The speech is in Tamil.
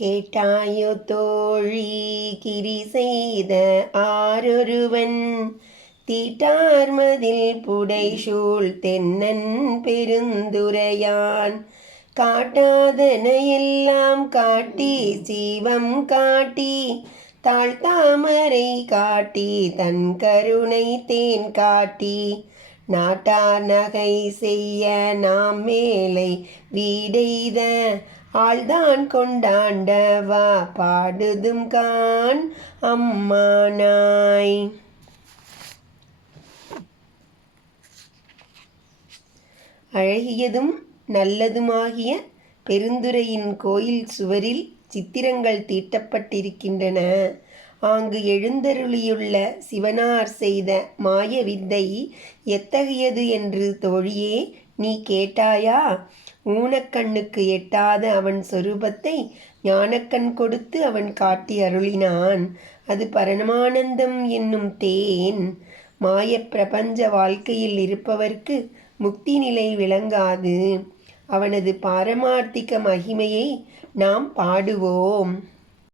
கேட்டாயோ தோழி கிரி செய்த ஆரொருவன் தீட்டார்மதில் புடைசூழ் தென்னன் பெருந்துரையான் காட்டாதனையெல்லாம் காட்டி சீவம் காட்டி தாழ்த்தாமரை காட்டி தன் கருணை தேன் காட்டி நாட்டார் நகை செய்ய நாம் மேலை வீடெய்த ஆள்தான் கொண்டாண்டவா பாடுதும் கான் அம்மானாய். அழகியதும் நல்லதுமாகிய பெருந்துறையின் கோயில் சுவரில் சித்திரங்கள் தீட்டப்பட்டிருக்கின்றன. ஆங்கு எழுந்தருளியுள்ள சிவனார் செய்த மாய வித்தை எத்தகையது என்று தோழியே நீ கேட்டாயா? ஊனக்கண்ணுக்கு எட்டாத அவன் சொரூபத்தை ஞானக்கண் கொடுத்து அவன் காட்டி அருளினான். அது பரமானந்தம் என்னும் தேன். மாய பிரபஞ்ச வாழ்க்கையில் இருப்பவர்க்கு முக்தி நிலை விளங்காது. அவனது பாரமார்த்திக மகிமையை நாம் பாடுவோம்.